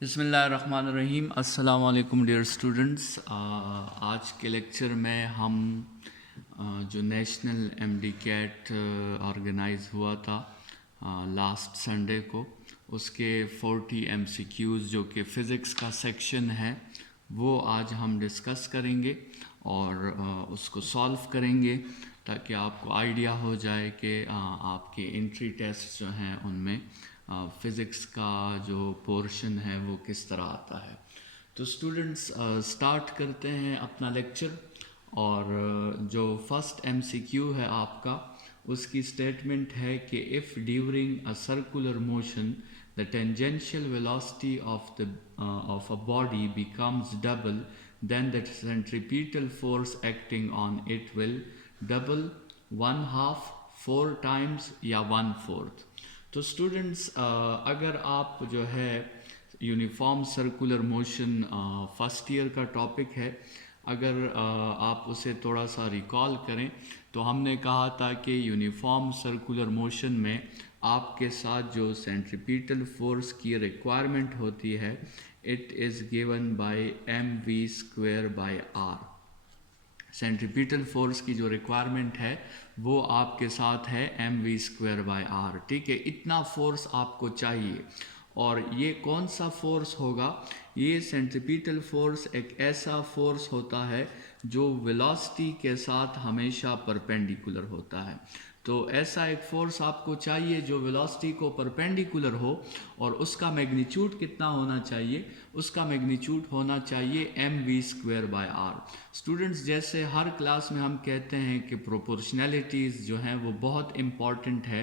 बिस्मिल्लाहिर्रहमानिर्रहीम। अस्सलाम वालेकुम डियर स्टूडेंट्स। आज के लेक्चर में हम जो नेशनल एमडी कैट ऑर्गेनाइज हुआ था लास्ट संडे को, उसके 40 एमसीक्यूज़ जो कि फ़िज़िक्स का सेक्शन है वो आज हम डिस्कस करेंगे और उसको सॉल्व करेंगे ताकि आपको आइडिया हो जाए कि आपके एंट्री टेस्ट जो हैं उनमें फ़िज़िक्स का जो पोर्शन है वो किस तरह आता है। तो स्टूडेंट्स स्टार्ट करते हैं अपना लेक्चर। और जो फर्स्ट एमसीक्यू है आपका, उसकी स्टेटमेंट है कि if during a circular motion the tangential velocity of a body becomes double, then the centripetal force acting on it will double, 1/2, 4 times या 1/4। तो स्टूडेंट्स अगर आप जो है uniform circular motion first year का टॉपिक है, अगर आप उसे थोड़ा सा रिकॉल करें तो हमने कहा था कि यूनिफॉर्म सर्कुलर मोशन में आपके साथ जो सेंट्रीपिटल फोर्स की रिक्वायरमेंट होती है, it is given by mv²/r। Centripetal force की जो रिक्वायरमेंट है वो आपके साथ है mv²/r। ठीक है, इतना फोर्स आपको चाहिए। और ये कौन सा फोर्स होगा? ये सेंट्रीपिटल फोर्स एक ऐसा फोर्स होता है जो वेलोसिटी के साथ हमेशा परपेंडिकुलर होता है। तो ऐसा एक फोर्स आपको चाहिए जो वेलोसिटी को परपेंडिकुलर हो, और उसका मैग्नीट्यूड कितना होना चाहिए? उसका मैग्नीट्यूड होना चाहिए mv²/r। स्टूडेंट्स, जैसे हर क्लास में हम कहते हैं कि प्रोपोर्शनैलिटीज़ जो हैं वो बहुत इम्पॉर्टेंट है,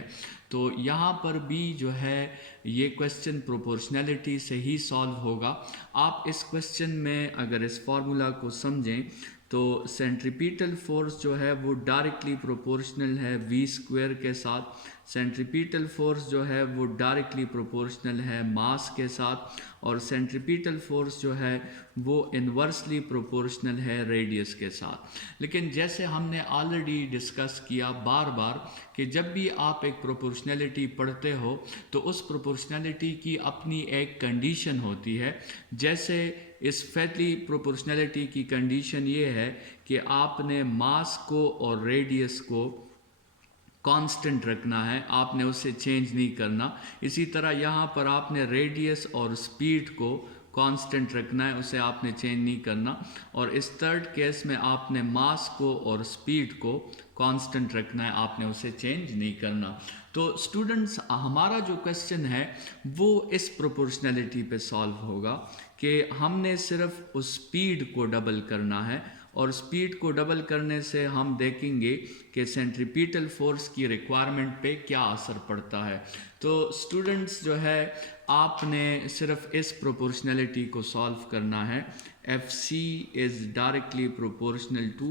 तो यहाँ पर भी जो है ये क्वेश्चन प्रोपोर्शनैलिटी से ही सॉल्व होगा। आप इस क्वेश्चन में अगर इस फार्मूला को समझें तो सेंट्रीपिटल फोर्स जो है वो डायरेक्टली प्रोपोर्शनल है v² के साथ। सेंट्रीपिटल फोर्स जो है वो डायरेक्टली प्रोपोर्शनल है मास के साथ, और सेंट्रीपिटल फोर्स जो है वो इन्वर्सली प्रोपोर्शनल है रेडियस के साथ। लेकिन जैसे हमने ऑलरेडी डिस्कस किया बार बार कि जब भी आप एक प्रोपोर्शनैलिटी पढ़ते हो तो उस प्रोपोर्शनैलिटी की अपनी एक कंडीशन होती है। जैसे इस फैटली प्रोपोर्शनैलिटी की कंडीशन ये है कि आपने मास को और रेडियस को कांस्टेंट रखना है, आपने उसे चेंज नहीं करना। इसी तरह यहाँ पर आपने रेडियस और स्पीड को कांस्टेंट रखना है, उसे आपने चेंज नहीं करना। और इस थर्ड केस में आपने मास को और स्पीड को कांस्टेंट रखना है, आपने उसे चेंज नहीं करना। तो स्टूडेंट्स, हमारा जो क्वेश्चन है वो इस प्रोपोर्शनैलिटी पे सॉल्व होगा कि हमने सिर्फ उस स्पीड को डबल करना है, और स्पीड को डबल करने से हम देखेंगे कि सेंट्रीपिटल फोर्स की रिक्वायरमेंट पे क्या असर पड़ता है। तो स्टूडेंट्स जो है, आपने सिर्फ इस प्रोपोर्शनैलिटी को सॉल्व करना है। FC is directly proportional to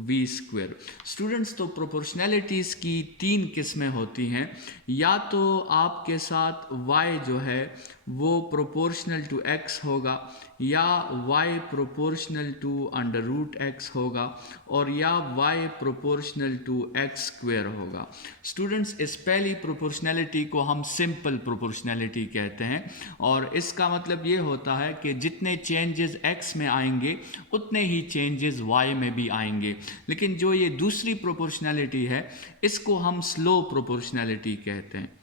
v²। Students, तो प्रोपोर्शनैलिटीज़ की 3 किस्में होती हैं। या तो आपके साथ y जो है वो प्रोपोर्शनल टू x होगा, या y प्रोपोर्शनल टू √x होगा, और या y प्रोपोर्शनल टू x² होगा। स्टूडेंट्स, इस पहली प्रोपोर्शनैलिटी को हम सिंपल प्रोपोर्शनैलिटी कहते हैं, और इसका मतलब ये होता है कि जितने चेंजेस x में आएंगे उतने ही चेंजेस y में भी आएंगे। लेकिन जो ये दूसरी प्रोपोर्शनैलिटी है, इसको हम स्लो प्रोपोर्शनैलिटी कहते हैं।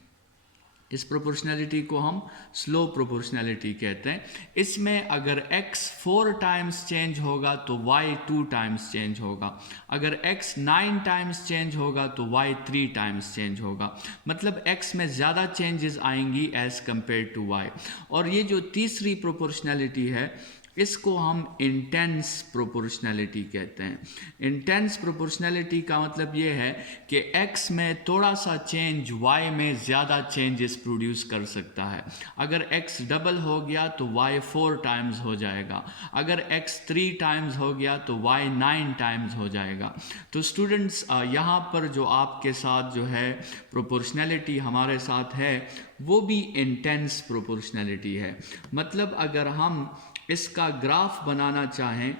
इस प्रोपोर्शनैलिटी को हम स्लो प्रोपोर्शनैलिटी कहते हैं। इसमें अगर x 4 टाइम्स चेंज होगा तो y 2 टाइम्स चेंज होगा, अगर x 9 टाइम्स चेंज होगा तो y 3 टाइम्स चेंज होगा। मतलब x में ज़्यादा चेंजेस आएंगी एज़ कंपेयर टू y। और ये जो तीसरी प्रोपोर्शनैलिटी है, इसको हम इंटेंस प्रोपोर्शनैलिटी कहते हैं। इंटेंस प्रोपोर्शनैलिटी का मतलब ये है कि x में थोड़ा सा चेंज y में ज़्यादा चेंजेस प्रोड्यूस कर सकता है। अगर x डबल हो गया तो y 4 टाइम्स हो जाएगा, अगर x 3 टाइम्स हो गया तो y 9 टाइम्स हो जाएगा। तो स्टूडेंट्स, यहाँ पर जो आपके साथ जो है प्रोपोर्शनैलिटी हमारे साथ है वो भी इंटेंस प्रोपोर्शनैलिटी है। मतलब अगर हम इसका ग्राफ बनाना चाहें,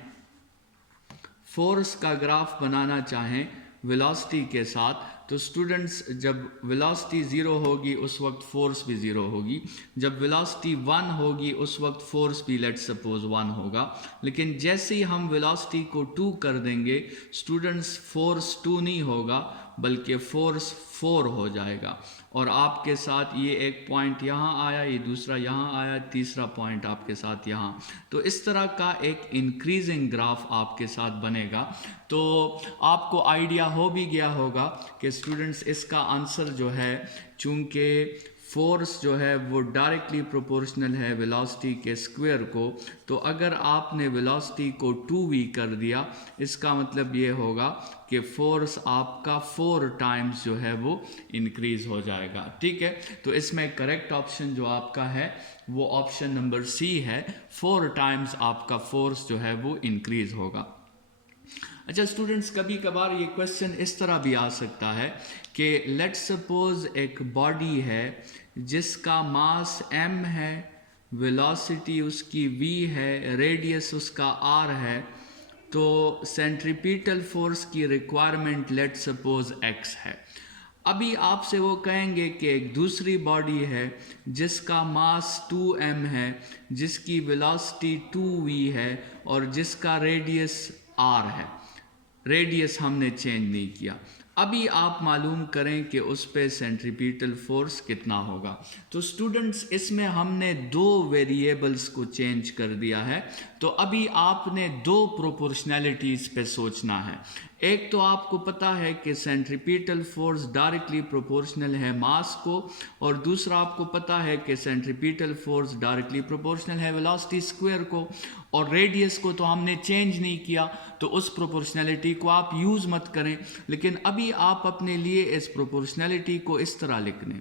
फोर्स का ग्राफ बनाना चाहें, वेलोसिटी के साथ, तो स्टूडेंट्स जब वेलोसिटी 0 होगी उस वक्त फोर्स भी 0 होगी, जब वेलोसिटी 1 होगी उस वक्त फोर्स भी लेट्स सपोज 1 होगा। लेकिन जैसे ही हम वेलोसिटी को 2 कर देंगे स्टूडेंट्स, फोर्स 2 नहीं होगा बल्कि फोर्स 4 हो जाएगा। और आपके साथ ये एक पॉइंट यहाँ आया, ये दूसरा यहाँ आया, तीसरा पॉइंट आपके साथ यहाँ। तो इस तरह का एक इंक्रीजिंग ग्राफ आपके साथ बनेगा। तो आपको आइडिया हो भी गया होगा कि स्टूडेंट्स इसका आंसर जो है, चूँकि फोर्स जो है वो डायरेक्टली प्रोपोर्शनल है वेलोसिटी के स्क्वायर को, तो अगर आपने वेलोसिटी को 2v कर दिया इसका मतलब ये होगा कि फोर्स आपका 4 टाइम्स जो है वो इंक्रीज हो जाएगा। ठीक है, तो इसमें करेक्ट ऑप्शन जो आपका है वो ऑप्शन नंबर सी है, 4 टाइम्स आपका फोर्स जो है वो इंक्रीज होगा। अच्छा स्टूडेंट्स, कभी कभार ये क्वेश्चन इस तरह भी आ सकता है कि लेट्स सपोज एक बॉडी है जिसका मास m है, वेलोसिटी उसकी v है, रेडियस उसका r है, तो सेंट्रीपिटल फोर्स की रिक्वायरमेंट लेट्स सपोज x है। अभी आपसे वो कहेंगे कि एक दूसरी बॉडी है जिसका मास 2m है, जिसकी वेलोसिटी 2v है और जिसका रेडियस r है। रेडियस हमने चेंज नहीं किया। अभी आप मालूम करें कि उस पे सेंट्रीपिटल फोर्स कितना होगा। तो स्टूडेंट्स, इसमें हमने 2 वेरिएबल्स को चेंज कर दिया है। तो अभी आपने 2 प्रोपोर्शनैलिटीज़ पे सोचना है। एक तो आपको पता है कि सेंट्रीपिटल फोर्स डायरेक्टली प्रोपोर्शनल है मास को, और दूसरा आपको पता है कि सेंट्रीपिटल फोर्स डायरेक्टली प्रोपोर्शनल है वेलोसिटी स्क्वायर को, और रेडियस को तो हमने चेंज नहीं किया, तो उस प्रोपोर्शनैलिटी को आप यूज़ मत करें। लेकिन अभी आप अपने लिए इस प्रोपोर्शनैलिटी को इस तरह लिख लें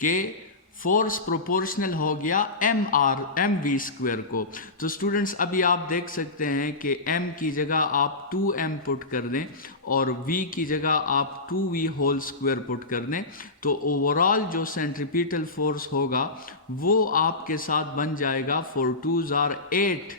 कि फोर्स प्रोपोर्शनल हो गया एम वी स्क्वायर को। तो स्टूडेंट्स, अभी आप देख सकते हैं कि m की जगह आप 2m पुट कर दें और v की जगह आप 2v होल स्क्वायर पुट कर दें, तो ओवरऑल जो सेंट्रीपिटल फोर्स होगा वो आपके साथ बन जाएगा 4 2s are 8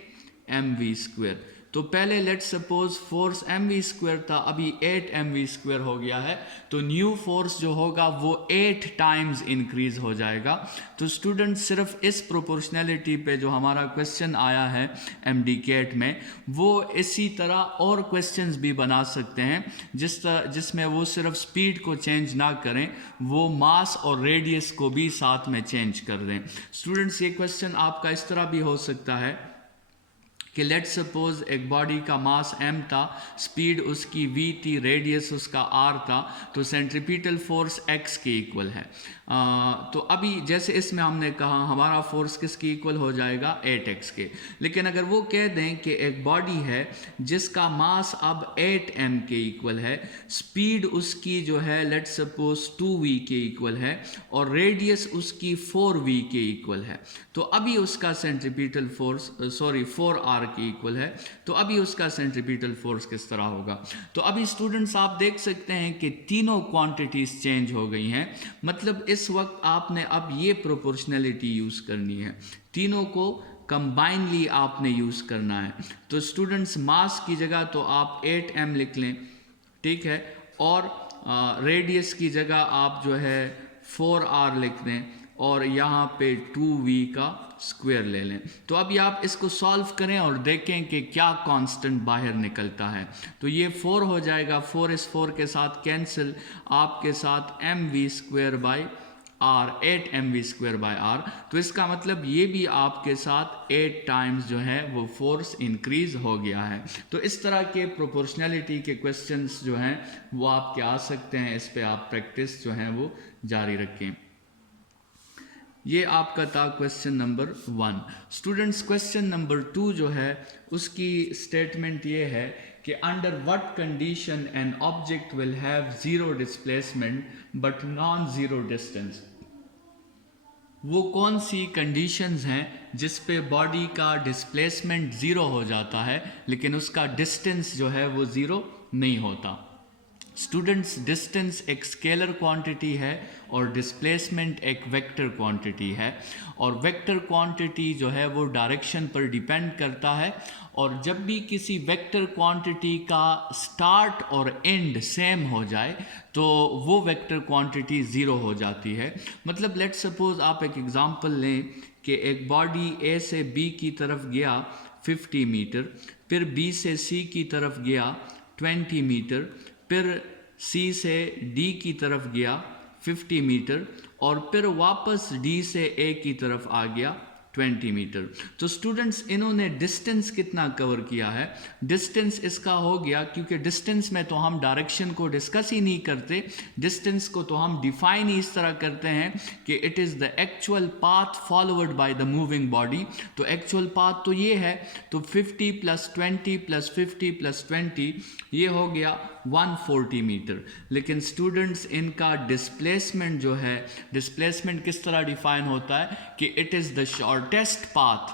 mv स्क्वायर। तो पहले let's suppose force mv square था, अभी 8 mv स्क्वायर हो गया है, तो न्यू फोर्स जो होगा वो 8 टाइम्स इंक्रीज हो जाएगा। तो स्टूडेंट, सिर्फ इस प्रोपोर्शनैलिटी पे जो हमारा क्वेश्चन आया है MDCAT में, वो इसी तरह और क्वेश्चंस भी बना सकते हैं जिसमें वो सिर्फ स्पीड को चेंज ना करें, वो मास और रेडियस को भी साथ में चेंज कर दें। स्टूडेंट्स, ये क्वेश्चन आपका इस तरह भी हो सकता है कि लेट्स सपोज एक बॉडी का मास m था, स्पीड उसकी v थी, रेडियस उसका r था, तो सेंट्रीपिटल फोर्स x के इक्वल है। तो अभी जैसे इसमें हमने कहा हमारा फोर्स किसके इक्वल हो जाएगा, 8x के। लेकिन अगर वो कह दें कि एक बॉडी है जिसका मास अब 8m के इक्वल है, स्पीड उसकी जो है लेट्स सपोज 2v के इक्वल है और रेडियस उसकी 4v के इक्वल है, तो अभी उसका सेंट्रीपिटल फोर्स 4r के इक्वल है, तो अभी उसका सेंट्रीपिटल फोर्स किस तरह होगा। तो अभी स्टूडेंट्स, आप देख सकते हैं कि तीनों क्वांटिटीज चेंज हो गई हैं। मतलब इस वक्त आपने अब ये प्रोपोर्शनैलिटी यूज़ करनी है, तीनों को कंबाइनली आपने यूज़ करना है। तो स्टूडेंट्स, मास की जगह तो आप 8m लिख लें, ठीक है, और रेडियस की जगह आप जो है 4r लिख दें और यहाँ पे 2v का स्क्वायर ले लें। तो अभी आप इसको सॉल्व करें और देखें कि क्या कांस्टेंट बाहर निकलता है। तो ये 4 हो जाएगा, 4 इस 4 के साथ कैंसिल, आपके साथ mv square by r, 8 mv square by r। तो इसका मतलब ये भी आपके साथ 8 टाइम्स जो है वो फोर्स इंक्रीज हो गया है। तो इस तरह के प्रोपोर्शनैलिटी के क्वेश्चंस जो हैं वो आपके आ सकते हैं, इस पे आप प्रैक्टिस जो है वो जारी रखें। ये आपका था question number 1। Students, question number 2 जो है उसकी स्टेटमेंट ये है कि under what condition an object will have zero displacement but non zero distance. वो कौन सी कंडीशंस हैं जिस पे बॉडी का डिस्प्लेसमेंट ज़ीरो हो जाता है लेकिन उसका डिस्टेंस जो है वो ज़ीरो नहीं होता। स्टूडेंट्स, डिस्टेंस एक स्केलर क्वांटिटी है और डिस्प्लेसमेंट एक वेक्टर क्वांटिटी है, और वेक्टर क्वांटिटी जो है वो डायरेक्शन पर डिपेंड करता है, और जब भी किसी वेक्टर क्वांटिटी का स्टार्ट और एंड सेम हो जाए तो वो वेक्टर क्वांटिटी ज़ीरो हो जाती है। मतलब लेट्स सपोज आप एक एग्जांपल लें कि एक बॉडी ए से बी की तरफ गया 50 मीटर, फिर बी से सी की तरफ गया 20 मीटर, फिर सी से डी की तरफ गया 50 मीटर, और फिर वापस डी से ए की तरफ आ गया 20 मीटर। तो स्टूडेंट्स, इन्होंने डिस्टेंस कितना कवर किया है? डिस्टेंस इसका हो गया, क्योंकि डिस्टेंस में तो हम डायरेक्शन को डिस्कस ही नहीं करते, डिस्टेंस को तो हम डिफाइन ही इस तरह करते हैं कि it is the actual path followed by the moving body. तो एक्चुअल पाथ तो ये है, तो 50 + 20 + 50 + 20 ये हो गया 140 मीटर। लेकिन स्टूडेंट्स, इनका डिस्प्लेसमेंट जो है, डिस्प्लेसमेंट किस तरह डिफाइन होता है कि it is the shortest path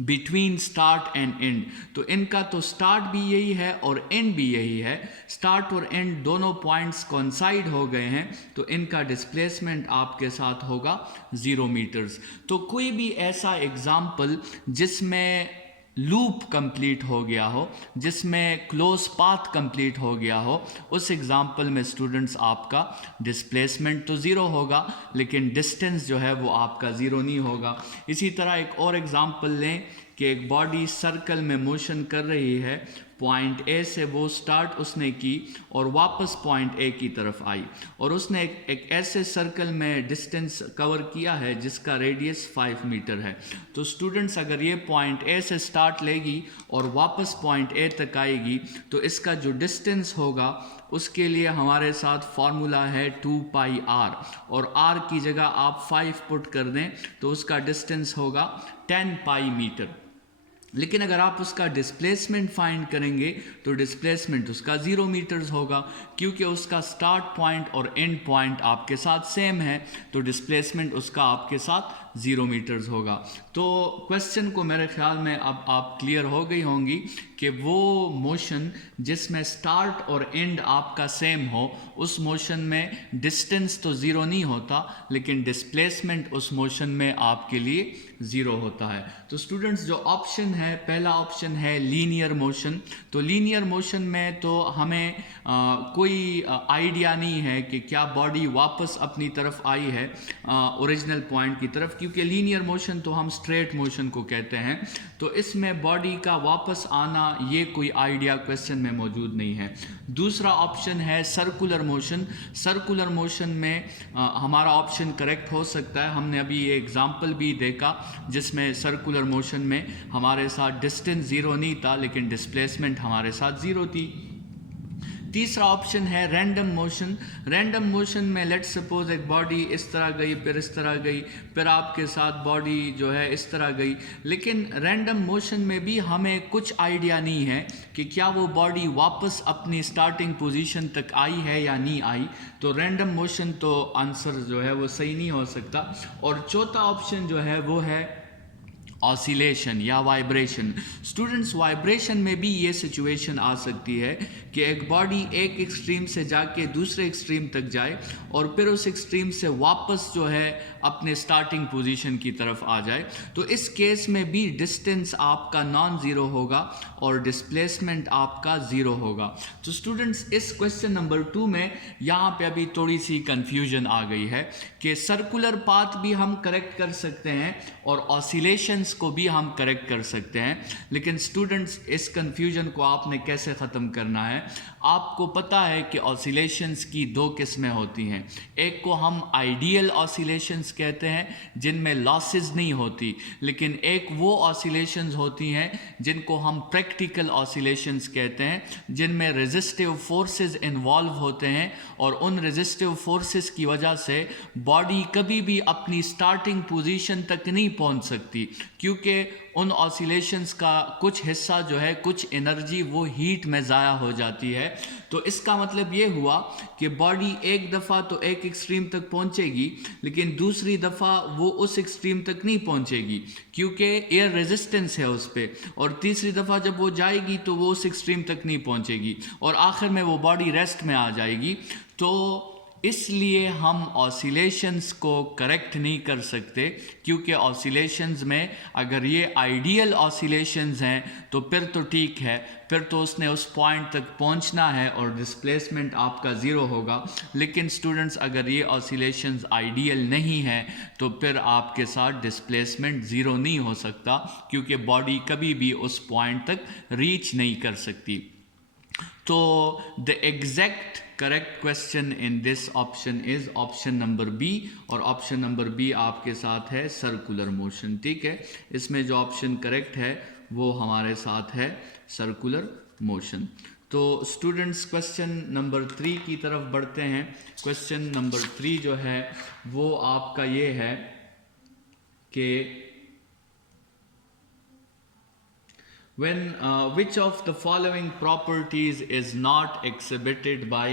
between start and and. तो इनका तो स्टार्ट भी यही है और एंड भी यही है, स्टार्ट और एंड दोनों पॉइंट्स कोइंसाइड हो गए हैं, तो इनका डिस्प्लेसमेंट आपके साथ होगा 0 मीटर्स। तो कोई भी ऐसा एग्जाम्पल जिसमें लूप कंप्लीट हो गया हो, जिसमें क्लोज पाथ कंप्लीट हो गया हो, उस एग्जाम्पल में स्टूडेंट्स आपका डिस्प्लेसमेंट तो ज़ीरो होगा, लेकिन डिस्टेंस जो है वो आपका ज़ीरो नहीं होगा। इसी तरह एक और एग्जाम्पल लें कि एक बॉडी सर्कल में मोशन कर रही है, पॉइंट ए से वो स्टार्ट उसने की और वापस पॉइंट ए की तरफ आई, और उसने एक ऐसे सर्कल में डिस्टेंस कवर किया है जिसका रेडियस 5 मीटर है। तो स्टूडेंट्स, अगर ये पॉइंट ए से स्टार्ट लेगी और वापस पॉइंट ए तक आएगी, तो इसका जो डिस्टेंस होगा उसके लिए हमारे साथ फॉर्मूला है 2πr, और r की जगह आप 5 पुट कर दें तो उसका डिस्टेंस होगा 10 पाई मीटर। लेकिन अगर आप उसका डिस्प्लेसमेंट फाइंड करेंगे तो डिस्प्लेसमेंट उसका 0 मीटर्स होगा, क्योंकि उसका स्टार्ट पॉइंट और एंड पॉइंट आपके साथ सेम है, तो डिस्प्लेसमेंट उसका आपके साथ 0 मीटर्स होगा। तो क्वेश्चन को मेरे ख्याल में अब आप क्लियर हो गई होंगी कि वो मोशन जिसमें स्टार्ट और एंड आपका सेम हो, उस मोशन में डिस्टेंस तो 0 नहीं होता, लेकिन डिस्प्लेसमेंट उस मोशन में आपके लिए 0 होता है। तो स्टूडेंट्स, जो ऑप्शन है, पहला ऑप्शन है लीनियर मोशन। तो लीनियर मोशन में तो हमें कोई आइडिया नहीं है कि क्या बॉडी वापस अपनी तरफ आई है ओरिजिनल पॉइंट की तरफ, क्योंकि लीनियर मोशन तो हम स्ट्रेट मोशन को कहते हैं। तो इसमें बॉडी का वापस आना ये कोई आइडिया क्वेश्चन में मौजूद नहीं है। दूसरा ऑप्शन है सर्कुलर मोशन। सर्कुलर मोशन में हमारा ऑप्शन करेक्ट हो सकता है। हमने अभी ये एग्जाम्पल भी देखा जिसमें सर्कुलर मोशन में हमारे साथ डिस्टेंस 0 नहीं था, लेकिन डिस्प्लेसमेंट हमारे साथ 0 थी। तीसरा ऑप्शन है रैंडम मोशन। रैंडम मोशन में लेट्स सपोज एक बॉडी इस तरह गई, फिर इस तरह गई, फिर आपके साथ बॉडी जो है इस तरह गई, लेकिन रैंडम मोशन में भी हमें कुछ आइडिया नहीं है कि क्या वो बॉडी वापस अपनी स्टार्टिंग पोजीशन तक आई है या नहीं आई। तो रैंडम मोशन तो आंसर जो है वो सही नहीं हो सकता। और चौथा ऑप्शन जो है वो है ऑसिलेशन या वाइब्रेशन। स्टूडेंट्स, वाइब्रेशन में भी ये सिचुएशन आ सकती है कि एक बॉडी एक एक्सट्रीम से जाके दूसरे एक्सट्रीम तक जाए और फिर उस एक्सट्रीम से वापस जो है अपने स्टार्टिंग पोजीशन की तरफ आ जाए। तो इस केस में भी डिस्टेंस आपका नॉन ज़ीरो होगा और डिस्प्लेसमेंट आपका ज़ीरो होगा। तो स्टूडेंट्स, इस क्वेश्चन नंबर 2 में यहाँ पे अभी थोड़ी सी कंफ्यूजन आ गई है कि सर्कुलर पाथ भी हम करेक्ट कर सकते हैं और ऑसिलेशंस को भी हम करेक्ट कर सकते हैं। लेकिन स्टूडेंट्स, इस कंफ्यूजन को आपने कैसे ख़त्म करना है? आपको पता है कि ऑसिलेशंस की 2 किस्में होती हैं। एक को हम आइडियल ऑसिलेशंस कहते हैं जिनमें लॉसेस नहीं होती, लेकिन एक वो ऑसिलेशंस होती हैं जिनको हम प्रैक्टिकल ऑसिलेशंस कहते हैं, जिनमें रेजिस्टिव फोर्सेस इन्वॉल्व होते हैं और उन रेजिस्टिव फोर्सेस की वजह से बॉडी कभी भी अपनी स्टार्टिंग पोजीशन तक नहीं पहुंच सकती, क्योंकि उन ऑसिलेशंस का कुछ हिस्सा जो है, कुछ एनर्जी वो हीट में ज़ाया हो जाती है। तो इसका मतलब ये हुआ कि बॉडी एक दफ़ा तो एक एक्सट्रीम तक पहुंचेगी, लेकिन दूसरी दफ़ा वो उस एक्सट्रीम तक नहीं पहुंचेगी क्योंकि एयर रेजिस्टेंस है उस पर, और तीसरी दफ़ा जब वो जाएगी तो वो उस एक्सट्रीम तक नहीं पहुंचेगी और आखिर में वो बॉडी रेस्ट में आ जाएगी। तो इसलिए हम ऑसिलेशंस को करेक्ट नहीं कर सकते, क्योंकि ऑसिलेशंस में अगर ये आइडियल ऑसिलेशंस हैं तो फिर तो ठीक है, फिर तो उसने उस पॉइंट तक पहुंचना है और डिस्प्लेसमेंट आपका ज़ीरो होगा। लेकिन स्टूडेंट्स, अगर ये ऑसिलेशंस आइडियल नहीं है तो फिर आपके साथ डिस्प्लेसमेंट ज़ीरो नहीं हो सकता, क्योंकि बॉडी कभी भी उस पॉइंट तक रीच नहीं कर सकती। तो the exact correct question in this option is option number B, और ऑप्शन नंबर बी आपके साथ है सर्कुलर मोशन। ठीक है, इसमें जो ऑप्शन करेक्ट है वो हमारे साथ है सर्कुलर मोशन। तो स्टूडेंट्स, क्वेश्चन नंबर 3 की तरफ बढ़ते हैं। क्वेश्चन नंबर 3 जो है वो आपका ये है कि when which of the following properties is not exhibited by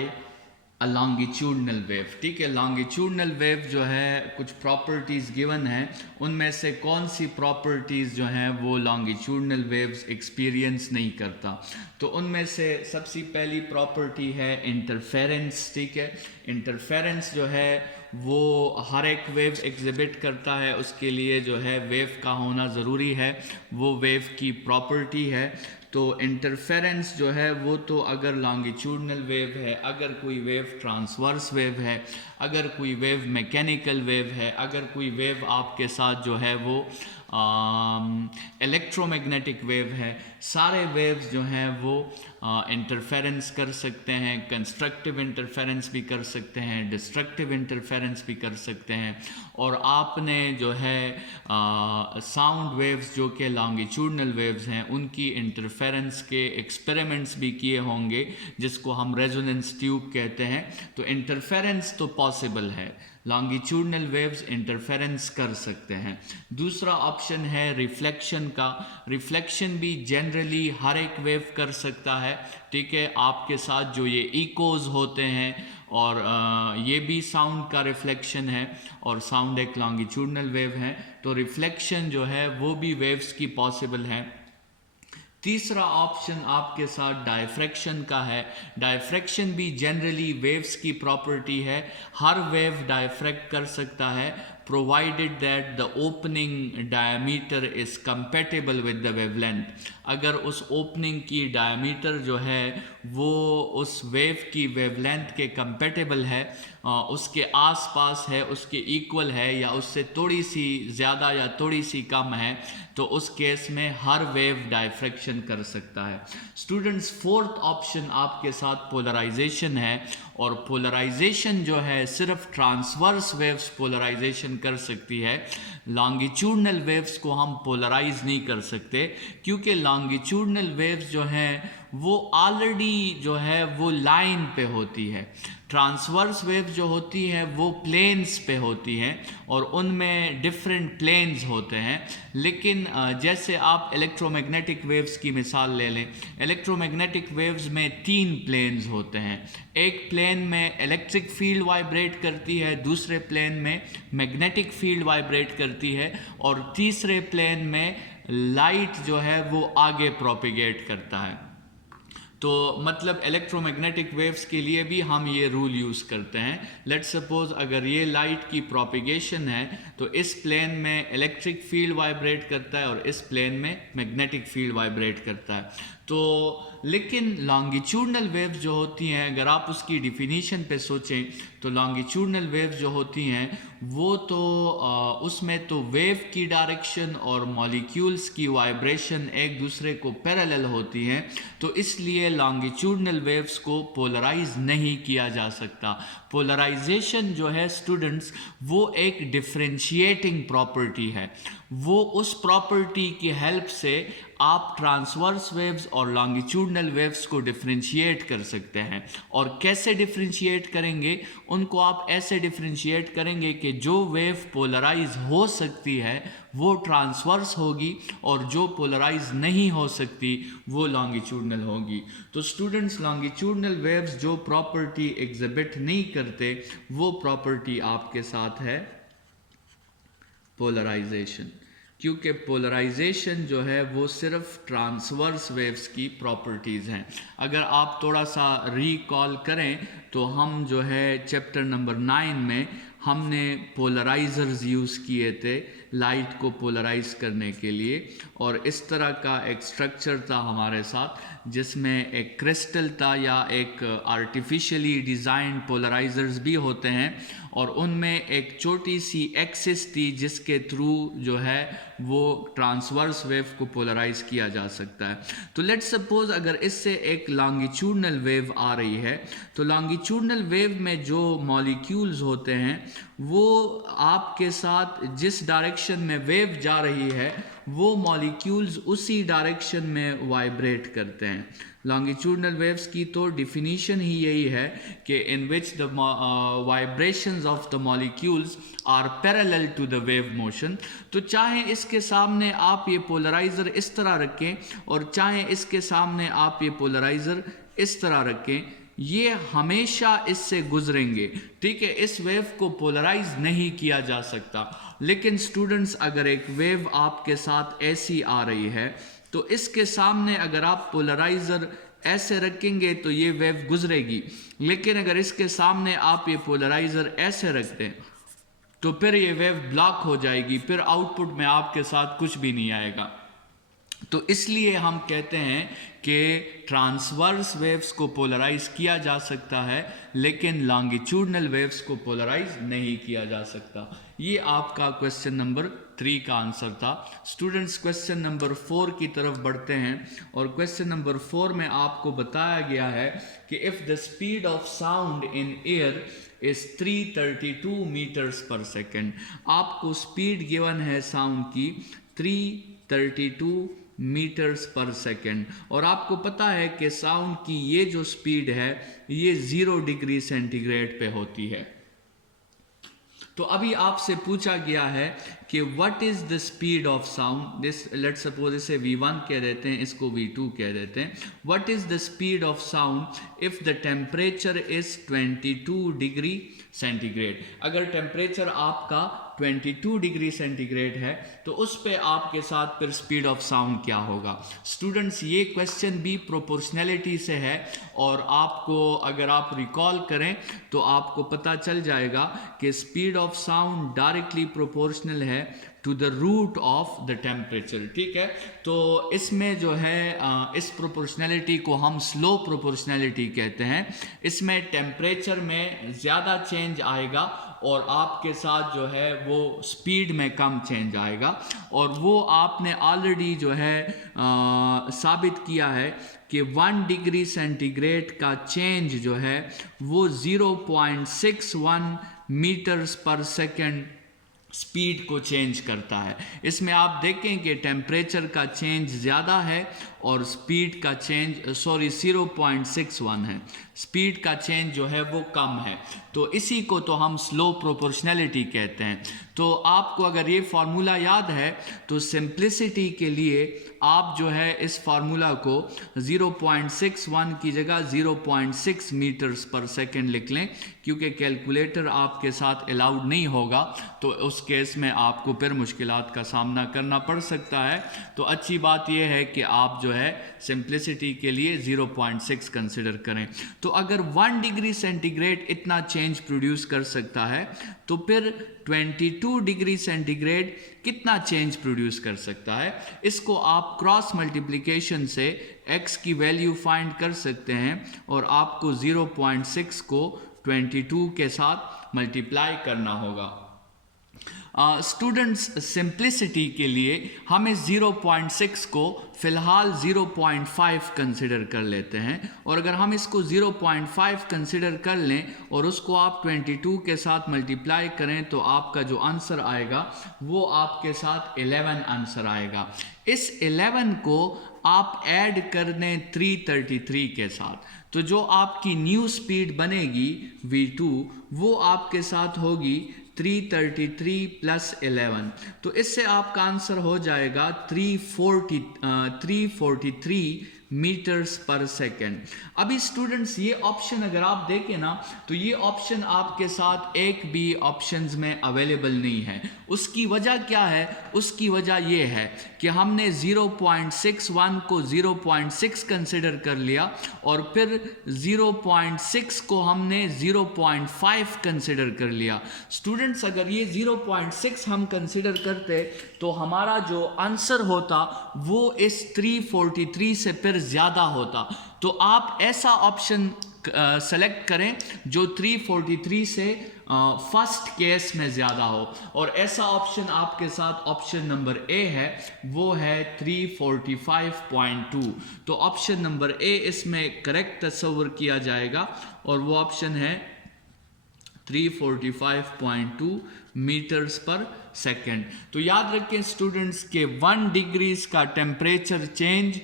a longitudinal wave। ठीक है, longitudinal wave जो है कुछ प्रॉपर्टीज़ गिवन हैं, उनमें से कौन सी प्रॉपर्टीज़ जो हैं वो longitudinal waves एक्सपीरियंस नहीं करता। तो उनमें से सबसे पहली प्रॉपर्टी है इंटरफेरेंस। ठीक है, इंटरफेरेंस जो है वो हर एक वेव एग्जिबिट करता है, उसके लिए जो है वेव का होना ज़रूरी है, वो वेव की प्रॉपर्टी है। तो इंटरफेरेंस जो है वो तो अगर लॉन्गिट्यूडनल वेव है, अगर कोई वेव ट्रांसवर्स वेव है, अगर कोई वेव मैकेनिकल वेव है, अगर कोई वेव आपके साथ जो है वो इलेक्ट्रोमैग्नेटिक वेव है, सारे वेव्स जो हैं वो इंटरफेरेंस कर सकते हैं। कंस्ट्रक्टिव इंटरफेरेंस भी कर सकते हैं, डिस्ट्रक्टिव इंटरफेरेंस भी कर सकते हैं। और आपने जो है साउंड वेव्स जो कि लॉन्गिट्यूडनल वेव्स हैं उनकी इंटरफेरेंस के एक्सपेरिमेंट्स भी किए होंगे, जिसको हम रेजोनेंस ट्यूब कहते हैं। तो इंटरफेरेंस तो पॉसिबल है, लॉन्गिट्यूडनल वेव्स इंटरफेरेंस कर सकते हैं। दूसरा ऑप्शन है रिफ्लेक्शन का। रिफ्लेक्शन भी जनरली हर एक वेव कर सकता है। ठीक है, आपके साथ जो ये इकोज होते हैं और ये भी साउंड का रिफ्लेक्शन है, और साउंड एक लॉन्गिट्यूडनल वेव है, तो रिफ्लेक्शन जो है वो भी वेव्स की पॉसिबल है। तीसरा ऑप्शन आपके साथ डायफ्रैक्शन का है। डायफ्रैक्शन भी जनरली वेव्स की प्रॉपर्टी है, हर वेव डायफ्रैक्ट कर सकता है provided that the opening diameter is compatible with the wavelength. अगर उस ओपनिंग की डायमीटर जो है वो उस वेव की वेवलेंथ के कंपेटेबल है, उसके आसपास है, उसके इक्वल है, या उससे थोड़ी सी ज़्यादा या थोड़ी सी कम है, तो उस केस में हर वेव डायफ्रैक्शन कर सकता है। स्टूडेंट्स, फोर्थ ऑप्शन आपके साथ पोलराइजेशन है, और पोलराइजेशन जो है सिर्फ ट्रांसवर्स वेव्स पोलराइजेशन कर सकती है। लॉन्गिट्यूडनल वेव्स को हम पोलराइज नहीं कर सकते, क्योंकि लॉन्गिट्यूडनल वेव्स जो हैं वो ऑलरेडी जो है वो लाइन पे होती है। ट्रांसवर्स वेव जो होती हैं वो प्लेन्स पे होती हैं, और उनमें डिफरेंट प्लेन्स होते हैं। लेकिन जैसे आप इलेक्ट्रोमैग्नेटिक वेव्स की मिसाल ले लें, इलेक्ट्रोमैग्नेटिक वेव्स में 3 प्लेन्स होते हैं। एक प्लेन में इलेक्ट्रिक फील्ड वाइब्रेट करती है, दूसरे प्लेन में मैग्नेटिक फील्ड वाइब्रेट करती है, और तीसरे प्लेन में लाइट जो है वो आगे प्रोपिगेट करता है। तो मतलब इलेक्ट्रोमैग्नेटिक वेव्स के लिए भी हम ये रूल यूज़ करते हैं। लेट्स सपोज अगर ये लाइट की प्रोपिगेशन है तो इस प्लेन में इलेक्ट्रिक फील्ड वाइब्रेट करता है और इस प्लेन में मैग्नेटिक फील्ड वाइब्रेट करता है। तो लेकिन लॉन्गिट्यूडनल वेव्स जो होती हैं, अगर आप उसकी डिफिनीशन पे सोचें तो लॉन्गिट्यूडनल वेव्स जो होती हैं वो तो उसमें तो वेव की डायरेक्शन और मॉलिक्यूल्स की वाइब्रेशन एक दूसरे को पैरेलल होती हैं, तो इसलिए लॉन्गिट्यूडनल वेव्स को पोलराइज नहीं किया जा सकता। पोलराइजेशन जो है स्टूडेंट्स वो एक डिफरेंशिएटिंग प्रॉपर्टी है, वो उस प्रॉपर्टी की हेल्प से आप ट्रांसवर्स वेव्स और लॉन्गिट्यूडनल वेव्स को डिफरेंशिएट कर सकते हैं। और कैसे डिफरेंशिएट करेंगे? उनको आप ऐसे डिफरेंशिएट करेंगे कि जो वेव पोलराइज हो सकती है वो ट्रांसवर्स होगी और जो पोलराइज नहीं हो सकती वो लॉन्गिट्यूडनल होगी। तो स्टूडेंट्स, लॉन्गिट्यूडनल वेव्स जो प्रॉपर्टी एग्जिबिट नहीं करते वो प्रॉपर्टी आपके साथ है पोलराइजेशन, क्योंकि पोलराइजेशन जो है वो सिर्फ ट्रांसवर्स वेव्स की प्रॉपर्टीज़ हैं। अगर आप थोड़ा सा रिकॉल करें तो हम जो है चैप्टर नंबर 9 में हमने पोलराइजर्स यूज़ किए थे लाइट को पोलराइज करने के लिए, और इस तरह का एक स्ट्रक्चर था हमारे साथ जिसमें एक क्रिस्टल था या एक आर्टिफिशियली डिज़ाइंड पोलराइजर्स भी होते हैं, और उनमें एक छोटी सी एक्सिस थी जिसके थ्रू जो है वो ट्रांसवर्स वेव को पोलराइज किया जा सकता है। तो लेट्स सपोज अगर इससे एक लॉन्गिट्यूडनल वेव आ रही है, तो लॉन्गिट्यूडनल वेव में जो मॉलिक्यूल्स होते हैं वो आपके साथ जिस डायरेक्शन में वेव जा रही है वो मॉलिक्यूल्स उसी डायरेक्शन में वाइब्रेट करते हैं। लॉन्गिट्यूडनल वेव्स की तो डिफिनीशन ही यही है कि in which the vibrations of the molecules are parallel to the wave motion. तो चाहे इसके सामने आप ये पोलराइज़र इस तरह रखें और चाहे इसके सामने आप ये पोलराइज़र इस तरह रखें, ये हमेशा इससे गुजरेंगे, ठीक है। इस वेव को पोलराइज नहीं किया जा सकता। लेकिन स्टूडेंट्स, अगर एक वेव आपके साथ ऐसी आ रही है तो इसके सामने अगर आप पोलराइजर ऐसे रखेंगे तो ये वेव गुजरेगी, लेकिन अगर इसके सामने आप ये पोलराइजर ऐसे रख दें तो फिर ये वेव ब्लॉक हो जाएगी, फिर आउटपुट में आपके साथ कुछ भी नहीं आएगा। तो इसलिए हम कहते हैं कि ट्रांसवर्स वेव्स को पोलराइज किया जा सकता है लेकिन लॉन्गिट्यूडनल वेव्स को पोलराइज नहीं किया जा सकता। ये आपका क्वेश्चन नंबर 3 का आंसर था। स्टूडेंट्स, क्वेश्चन नंबर 4 की तरफ बढ़ते हैं, और क्वेश्चन नंबर 4 में आपको बताया गया है कि if the speed of sound in air is 332 metres per second. आपको स्पीड गिवन है साउंड की 332 मीटर्स पर सेकेंड, और आपको पता है कि साउंड की ये जो स्पीड है ये 0 डिग्री सेंटीग्रेड पे होती है। तो अभी आपसे पूछा गया है कि what is the speed of sound, this let's suppose इसे V1 कह देते हैं, इसको V2 कह देते हैं। What is the speed of sound if the temperature is 22 degree centigrade. अगर टेम्परेचर आपका 22 डिग्री सेंटीग्रेड है तो उस पे आपके साथ फिर स्पीड ऑफ साउंड क्या होगा। स्टूडेंट्स, ये क्वेश्चन भी प्रोपोर्शनैलिटी से है, और आपको अगर आप रिकॉल करें तो आपको पता चल जाएगा कि speed of sound directly proportional है to the root of the temperature, ठीक है। तो इसमें जो है इस प्रोपोर्शनैलिटी को हम स्लो प्रोपोर्शनैलिटी कहते हैं। इसमें टेम्परेचर में ज़्यादा चेंज आएगा और आपके साथ जो है वो स्पीड में कम चेंज आएगा, और वो आपने ऑलरेडी जो है साबित किया है कि 1 डिग्री सेंटीग्रेड का चेंज जो है वो 0.61 मीटर्स पर सेकेंड स्पीड को चेंज करता है। इसमें आप देखें कि टेम्परेचर का चेंज ज़्यादा है और स्पीड का चेंज 0.61 है, स्पीड का चेंज जो है वो कम है। तो इसी को तो हम स्लो प्रोपोर्शनैलिटी कहते हैं। तो आपको अगर ये फार्मूला याद है तो सिंप्लिसिटी के लिए आप जो है इस फार्मूला को 0.61 की जगह 0.6 मीटर्स पर सेकेंड लिख लें, क्योंकि कैलकुलेटर आपके साथ अलाउड नहीं होगा तो उस केस में आपको फिर मुश्किलात का सामना करना पड़ सकता है। तो अच्छी बात यह है कि आप जो है सिंप्लिसिटी के लिए 0.6 कंसिडर करें। तो अगर 1 डिग्री सेंटीग्रेड इतना चेंज प्रोड्यूस कर सकता है तो फिर 22 डिग्री सेंटीग्रेड कितना चेंज प्रोड्यूस कर सकता है। इसको आप क्रॉस मल्टीप्लिकेशन से x की वैल्यू फाइंड कर सकते हैं और आपको 0.6 को 22 के साथ मल्टीप्लाई करना होगा। स्टूडेंट्स सिंप्लिसिटी के लिए हम इस 0.6 को फ़िलहाल 0.5 कंसिडर कर लेते हैं, और अगर हम इसको 0.5 कंसिडर कर लें और उसको आप 22 के साथ मल्टीप्लाई करें तो आपका जो आंसर आएगा वो आपके साथ 11 आंसर आएगा। इस 11 को आप ऐड कर दें 333 के साथ, तो जो आपकी न्यू स्पीड बनेगी v2 वो आपके साथ होगी 333 प्लस 11, तो इससे आपका आंसर हो जाएगा 343 मीटर्स पर सेकेंड। अभी स्टूडेंट्स ये ऑप्शन अगर आप देखें ना तो ये ऑप्शन आपके साथ एक भी ऑप्शंस में अवेलेबल नहीं है। उसकी वजह क्या है? उसकी वजह ये है कि हमने 0.61 को 0.6 कंसिडर कर लिया और फिर 0.6 को हमने 0.5 कंसिडर कर लिया। स्टूडेंट्स अगर ये 0.6 हम कंसिडर करते तो हमारा जो आंसर होता वो इस 343 से फिर ज़्यादा होता। तो आप ऐसा ऑप्शन सेलेक्ट करें जो 343 से फर्स्ट केस में ज़्यादा हो, और ऐसा ऑप्शन आपके साथ ऑप्शन नंबर ए है, वो है 345.2। तो ऑप्शन नंबर ए इसमें करेक्ट तस्वर किया जाएगा और वो ऑप्शन है 345.2 मीटर्स पर सेकेंड। तो याद रखें स्टूडेंट्स के 1 डिग्रीज का temperature change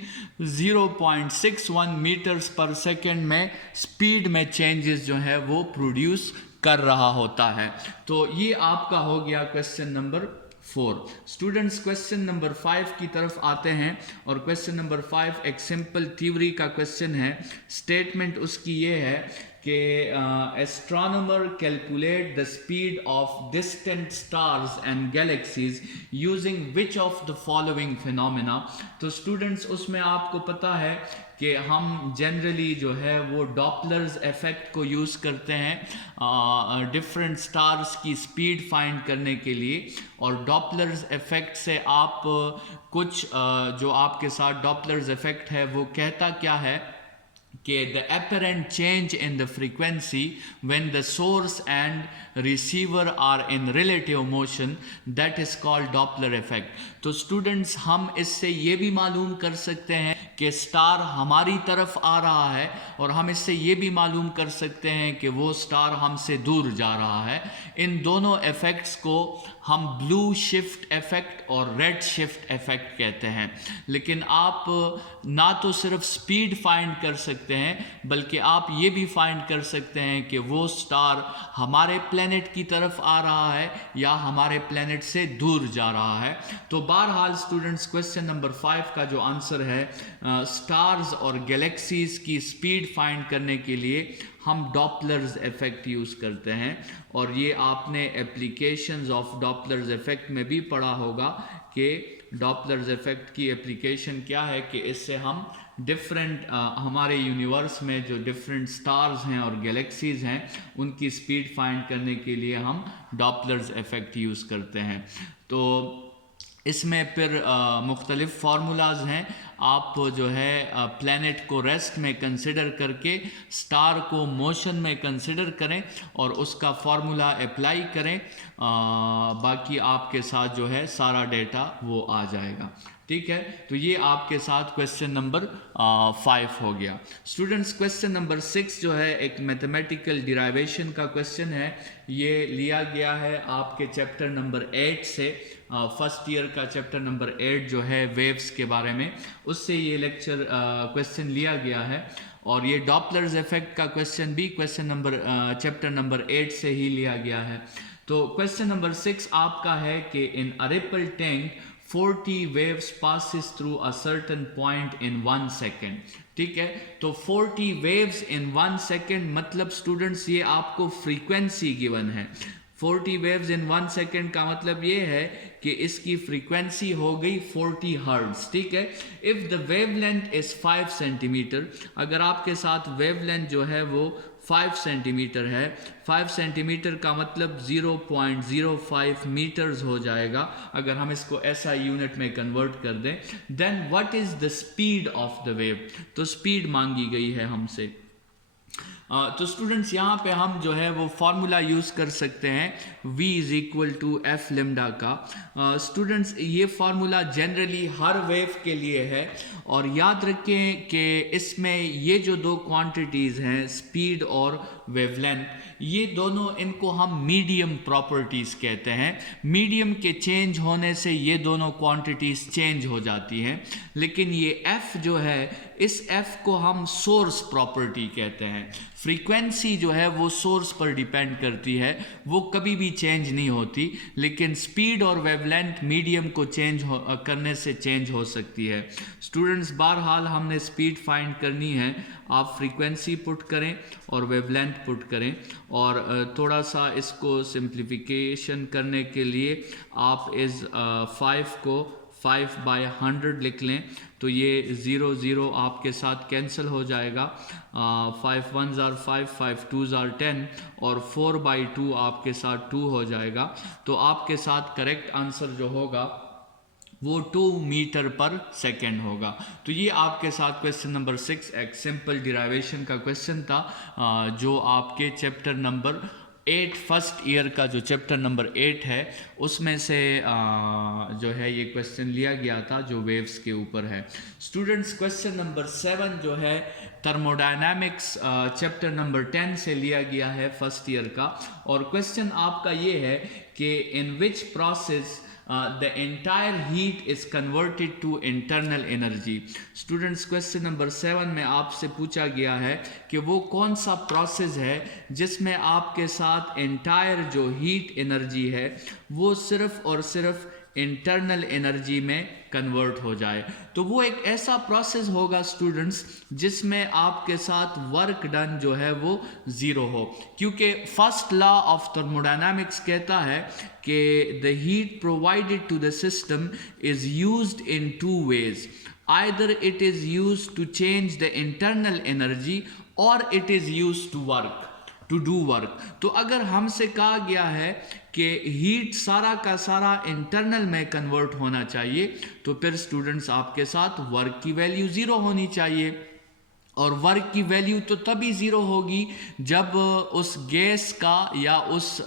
0.61 metres per second में स्पीड में चेंजेस जो है वो प्रोड्यूस कर रहा होता है। तो ये आपका हो गया question number 4। Students question number 5 की तरफ आते हैं, और क्वेश्चन नंबर 5 एक सिंपल थ्योरी का क्वेश्चन है। स्टेटमेंट उसकी ये है कि astronomer calculate the speed of distant stars and galaxies using which of the following phenomena. तो स्टूडेंट्स उसमें आपको पता है कि हम जनरली जो है वो डॉपलर्स इफेक्ट को यूज़ करते हैं डिफरेंट स्टार्स की स्पीड फाइंड करने के लिए, और डॉपलर्स इफेक्ट से आप कुछ जो आपके साथ डॉपलर्स इफेक्ट है वो कहता क्या है कि the apparent change in the frequency when the source and receiver are in relative motion, that is called Doppler effect। तो स्टूडेंट्स हम इससे ये भी मालूम कर सकते हैं कि स्टार हमारी तरफ आ रहा है, और हम इससे ये भी मालूम कर सकते हैं कि वो स्टार हमसे दूर जा रहा है। इन दोनों इफेक्ट्स को हम ब्लू शिफ्ट इफेक्ट और रेड शिफ्ट इफेक्ट कहते हैं। लेकिन आप ना तो सिर्फ स्पीड फाइंड कर सकते हैं बल्कि आप ये भी फाइंड कर सकते हैं कि वो स्टार हमारे प्लेनेट की तरफ आ रहा है या हमारे प्लेनेट से दूर जा रहा है। तो बहरहाल स्टूडेंट्स क्वेश्चन नंबर 5 का जो आंसर है स्टार्स और गैलेक्सीज की स्पीड फाइंड करने के लिए हम डॉपलर्स इफेक्ट यूज़ करते हैं, और ये आपने एप्लीकेशंस ऑफ डॉपलर्स इफेक्ट में भी पढ़ा होगा कि डॉपलर्स इफेक्ट की एप्लीकेशन क्या है कि इससे हम डिफरेंट हमारे यूनिवर्स में जो डिफरेंट स्टार्स हैं और गैलेक्सीज हैं उनकी स्पीड फाइंड करने के लिए हम डॉपलर्स इफेक्ट यूज़ करते हैं। तो इसमें फिर मुख्तलिफ फार्मूलाज हैं। आप जो है प्लैनेट को रेस्ट में कंसिडर करके स्टार को मोशन में कंसिडर करें और उसका फार्मूला अप्लाई करें, बाकी आपके साथ जो है सारा डेटा वो आ जाएगा। ठीक है, तो ये आपके साथ क्वेश्चन नंबर 5 हो गया। स्टूडेंट्स क्वेश्चन नंबर 6 जो है एक मैथमेटिकल डिराइवेशन का क्वेश्चन है। ये लिया गया है आपके चैप्टर नंबर 8 से, फर्स्ट ईयर का चैप्टर नंबर 8 जो है वेव्स के बारे में, उससे ये लेक्चर क्वेश्चन लिया गया है। और ये डॉपलर्स इफेक्ट का क्वेश्चन भी क्वेश्चन नंबर चैप्टर नंबर 8 से ही लिया गया है। तो क्वेश्चन नंबर 6 आपका है कि in a ripple tank 40 waves passes through a certain point in 1 second। ठीक है, तो 40 waves in 1 second मतलब स्टूडेंट्स ये आपको फ्रीक्वेंसी गिवन है। 40 waves in 1 second का मतलब ये है कि इसकी फ्रीक्वेंसी हो गई 40 हर्ट्ज। ठीक है, if the wavelength is 5 centimetre, अगर आपके साथ वेवलेंथ जो है वो 5 सेंटीमीटर है, 5 सेंटीमीटर का मतलब 0.05 मीटर्स हो जाएगा अगर हम इसको ऐसा यूनिट में कन्वर्ट कर दें। Then what is the speed of the wave, तो स्पीड मांगी गई है हमसे। तो स्टूडेंट्स यहाँ पे हम जो है वो फार्मूला यूज़ कर सकते हैं v is equal to F lambda का। स्टूडेंट्स ये फार्मूला जनरली हर वेव के लिए है, और याद रखें कि इसमें ये जो दो क्वांटिटीज़ हैं स्पीड और वेवलेंथ, ये दोनों, इनको हम मीडियम प्रॉपर्टीज़ कहते हैं। मीडियम के चेंज होने से ये दोनों क्वांटिटीज़ चेंज हो जाती हैं, लेकिन ये f जो है, इस f को हम सोर्स प्रॉपर्टी कहते हैं। फ्रीक्वेंसी जो है वो सोर्स पर डिपेंड करती है, वो कभी भी चेंज नहीं होती, लेकिन स्पीड और वेवलेंथ मीडियम को करने से चेंज हो सकती है। स्टूडेंट्स, बहरहाल हमने स्पीड फाइंड करनी है, आप फ्रीक्वेंसी पुट करें और वेवलेंथ पुट करें, और थोड़ा सा इसको सिंप्लीफिकेशन करने के लिए आप इस 5 को 5/100 लिख लें, तो ये 0 0 आपके साथ कैंसिल हो जाएगा। 5 1s are 5, 5 2s are 10, और 4/2 आपके साथ 2 हो जाएगा। तो आपके साथ करेक्ट आंसर जो होगा वो 2 मीटर पर सेकेंड होगा। तो ये आपके साथ क्वेश्चन नंबर 6 एक सिंपल डिराइवेशन का क्वेश्चन था, जो आपके चैप्टर नंबर 8 फर्स्ट ईयर का जो चैप्टर नंबर 8 है उसमें से जो है ये क्वेश्चन लिया गया था, जो वेव्स के ऊपर है। स्टूडेंट्स, क्वेश्चन नंबर 7 जो है थर्मोडायनामिक्स चैप्टर नंबर 10 से लिया गया है फर्स्ट ईयर का, और क्वेश्चन आपका ये है कि in which process the entire heat is converted to internal energy। Students, question number 7 में आपसे पूछा गया है कि वो कौन सा प्रोसेस है जिसमें आपके साथ एंटायर जो हीट एनर्जी है वो सिर्फ और सिर्फ इंटरनल एनर्जी में कन्वर्ट हो जाए। तो वो एक ऐसा प्रोसेस होगा स्टूडेंट्स जिसमें आपके साथ वर्क डन जो है वो ज़ीरो हो, क्योंकि फर्स्ट लॉ ऑफ थर्मोडायनामिक्स कहता है कि the heat provided to the system is used in 2 ways। Either it is used to change the internal energy और it is used to do work. तो अगर हमसे कहा गया है कि हीट सारा का सारा इंटरनल में कन्वर्ट होना चाहिए, तो फिर स्टूडेंट्स आपके साथ वर्क की वैल्यू ज़ीरो होनी चाहिए, और वर्क की वैल्यू तो तभी ज़ीरो होगी जब उस गैस का या उस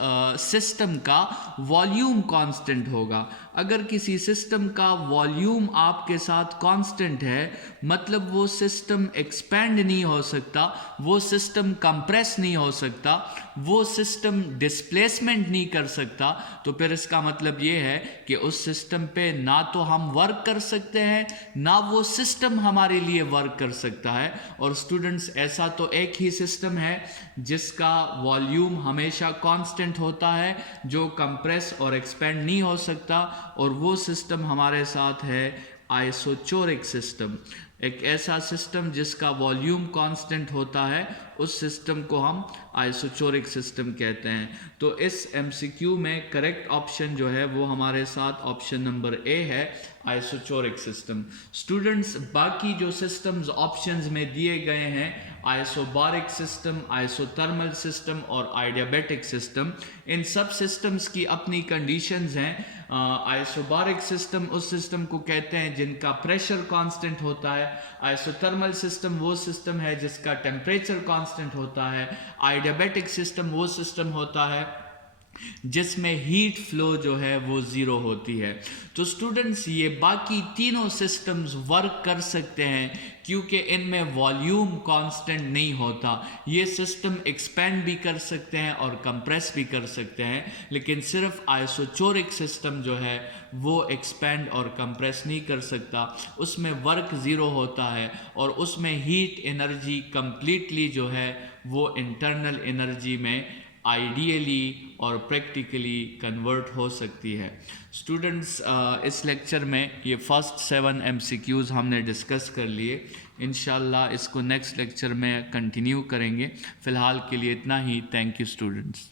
सिस्टम का वॉल्यूम कांस्टेंट होगा। अगर किसी सिस्टम का वॉल्यूम आपके साथ कांस्टेंट है, मतलब वो सिस्टम एक्सपेंड नहीं हो सकता, वो सिस्टम कंप्रेस नहीं हो सकता, वो सिस्टम डिस्प्लेसमेंट नहीं कर सकता, तो फिर इसका मतलब ये है कि उस सिस्टम पे ना तो हम वर्क कर सकते हैं, ना वो सिस्टम हमारे लिए वर्क कर सकता है। और स्टूडेंट्स, ऐसा तो एक ही सिस्टम है जिसका वॉल्यूम हमेशा कांस्टेंट होता है, जो कंप्रेस और एक्सपेंड नहीं हो सकता, और वो सिस्टम हमारे साथ है आइसोचोरिक सिस्टम। एक ऐसा सिस्टम जिसका वॉल्यूम कांस्टेंट होता है, उस सिस्टम को हम आइसोचोरिक सिस्टम कहते हैं। तो इस एमसीक्यू में करेक्ट ऑप्शन जो है वो हमारे साथ ऑप्शन नंबर ए है, आइसोचोरिक सिस्टम। स्टूडेंट्स, बाकी जो सिस्टम्स ऑप्शंस में दिए गए हैं, आइसोबारिक सिस्टम, आइसोथर्मल सिस्टम और आइडियाबैटिक सिस्टम, इन सब सिस्टम्स की अपनी कंडीशंस हैं। आइसोबारिक सिस्टम उस सिस्टम को कहते हैं जिनका प्रेशर कांस्टेंट होता है, आइसोथर्मल सिस्टम वो सिस्टम है जिसका टेम्परेचर कांस्टेंट होता है, आइडियाबैटिक सिस्टम वो सिस्टम होता है जिसमें हीट फ्लो जो है वो ज़ीरो होती है। तो स्टूडेंट्स, ये बाकी तीनों सिस्टम्स वर्क कर सकते हैं क्योंकि इनमें वॉल्यूम कांस्टेंट नहीं होता। ये सिस्टम एक्सपेंड भी कर सकते हैं और कंप्रेस भी कर सकते हैं, लेकिन सिर्फ आइसोचोरिक सिस्टम जो है वो एक्सपेंड और कंप्रेस नहीं कर सकता, उसमें वर्क ज़ीरो होता है, और उसमें हीट एनर्जी कंप्लीटली जो है वो इंटरनल एनर्जी में आइडियली और प्रैक्टिकली कन्वर्ट हो सकती है। स्टूडेंट्स, इस लेक्चर में ये फर्स्ट 7 MCQs हमने डिस्कस कर लिए। इंशाल्लाह इसको नेक्स्ट लेक्चर में कंटिन्यू करेंगे। फ़िलहाल के लिए इतना ही। Thank you students.